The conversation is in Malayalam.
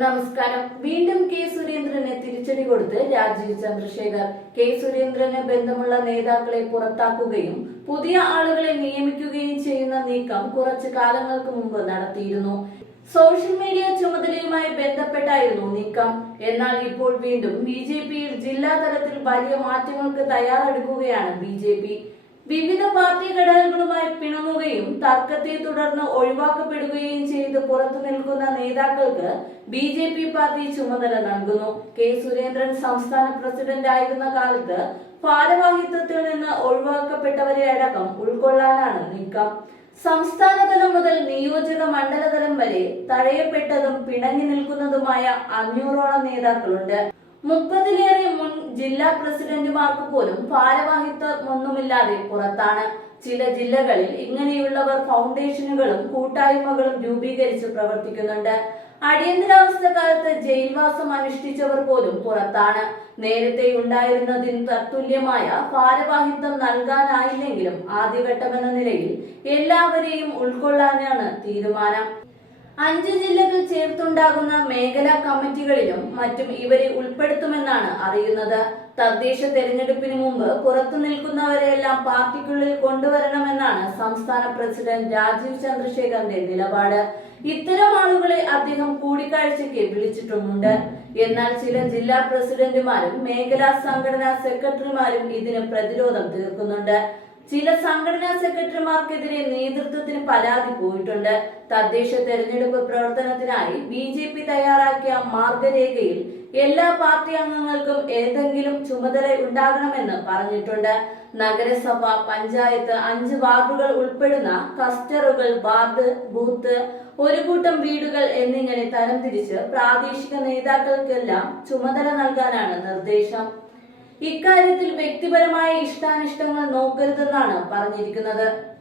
നമസ്കാരം. വീണ്ടും കെ സുരേന്ദ്രനെ തിരിച്ചടി കൊടുത്ത് രാജീവ് ചന്ദ്രശേഖർ. കെ സുരേന്ദ്രന് ബന്ധമുള്ള നേതാക്കളെ പുറത്താക്കുകയും പുതിയ ആളുകളെ നിയമിക്കുകയും ചെയ്യുന്ന നീക്കം കുറച്ചു കാലങ്ങൾക്ക് മുമ്പ് നടത്തിയിരുന്നു. സോഷ്യൽ മീഡിയ ചുമതലയുമായി ബന്ധപ്പെട്ടായിരുന്നു നീക്കം. എന്നാൽ ഇപ്പോൾ വീണ്ടും ബി ജെ പിയിൽ ജില്ലാ തലത്തിൽ വലിയ മാറ്റങ്ങൾക്ക് തയ്യാറെടുക്കുകയാണ് ബി ജെ പി. വിവിധ പാർട്ടി ഘടകങ്ങളുമായി പിണങ്ങുകയും തർക്കത്തെ തുടർന്ന് ഒഴിവാക്കപ്പെടുകയും ചെയ്ത് പുറത്തു നിൽക്കുന്ന നേതാക്കൾക്ക് ബി ജെ പി പാർട്ടി ചുമതല നൽകുന്നു. കെ സുരേന്ദ്രൻ സംസ്ഥാന പ്രസിഡന്റ് ആയിരുന്ന കാലത്ത് ഭാരവാഹിത്വത്തിൽ നിന്ന് ഒഴിവാക്കപ്പെട്ടവരെ അടക്കം ഉൾക്കൊള്ളാനാണ് നീക്കം. സംസ്ഥാനതലം മുതൽ നിയോജക മണ്ഡലതലം വരെ തഴയപ്പെട്ടതും പിണങ്ങി നിൽക്കുന്നതുമായ അഞ്ഞൂറോളം നേതാക്കളുണ്ട്. മുപ്പതിലേറെ ജില്ലാ പ്രസിഡന്റുമാർക്ക് പോലും ഭാരവാഹിത്വമൊന്നുമില്ലാതെ പുറത്താണ്. ചില ജില്ലകളിൽ ഇങ്ങനെയുള്ളവർ ഫൗണ്ടേഷനുകളും കൂട്ടായ്മകളും രൂപീകരിച്ച് പ്രവർത്തിക്കുന്നുണ്ട്. അടിയന്തരാവസ്ഥ കാലത്ത് ജയിൽവാസം അനുഷ്ഠിച്ചവർ പോലും പുറത്താണ്. നേരത്തെ ഉണ്ടായിരുന്നതിന് തത്തുല്യമായ ഭാരവാഹിത്വം നൽകാനായില്ലെങ്കിലും ആദ്യഘട്ടമെന്ന നിലയിൽ എല്ലാവരെയും ഉൾക്കൊള്ളാനാണ് തീരുമാനം. അഞ്ച് ജില്ലകൾ ചേർത്തുണ്ടാകുന്ന മേഖലാ കമ്മിറ്റികളിലും മറ്റും ഇവരെ ഉൾപ്പെടുത്തുമെന്നാണ് അറിയുന്നത്. തദ്ദേശ തെരഞ്ഞെടുപ്പിന് മുമ്പ് പുറത്തു നിൽക്കുന്നവരെയെല്ലാം പാർട്ടിക്കുള്ളിൽ കൊണ്ടുവരണമെന്നാണ് സംസ്ഥാന പ്രസിഡന്റ് രാജീവ് ചന്ദ്രശേഖറിന്റെ നിലപാട്. ഇത്തരം ആളുകളെ അദ്ദേഹം കൂടിക്കാഴ്ചയ്ക്ക് വിളിച്ചിട്ടുമുണ്ട്. എന്നാൽ ചില ജില്ലാ പ്രസിഡന്റുമാരും മേഖലാ സംഘടനാ സെക്രട്ടറിമാരും ഇതിന് പ്രതിരോധം തീർക്കുന്നുണ്ട്. ചില സംഘടനാ സെക്രട്ടറിമാർക്കെതിരെ നേതൃത്വത്തിന് പരാതി പോയിട്ടുണ്ട്. തദ്ദേശ തെരഞ്ഞെടുപ്പ് പ്രവർത്തനത്തിനായി ബി ജെ പി തയ്യാറാക്കിയ മാർഗരേഖയിൽ എല്ലാ പാർട്ടി അംഗങ്ങൾക്കും ഏതെങ്കിലും ചുമതല ഉണ്ടാകണമെന്ന് പറഞ്ഞിട്ടുണ്ട്. നഗരസഭ പഞ്ചായത്ത് അഞ്ച് വാർഡുകൾ ഉൾപ്പെടുന്ന ക്ലസ്റ്ററുകൾ വാർഡ് ബൂത്ത് ഒരു കൂട്ടം വീടുകൾ എന്നിങ്ങനെ തരംതിരിച്ച് പ്രാദേശിക നേതാക്കൾക്കെല്ലാം ചുമതല നൽകാനാണ് നിർദ്ദേശം. ഇക്കാര്യത്തിൽ വ്യക്തിപരമായ ഇഷ്ടാനിഷ്ടങ്ങൾ നോക്കരുതെന്നാണ് പറഞ്ഞിരിക്കുന്നത്.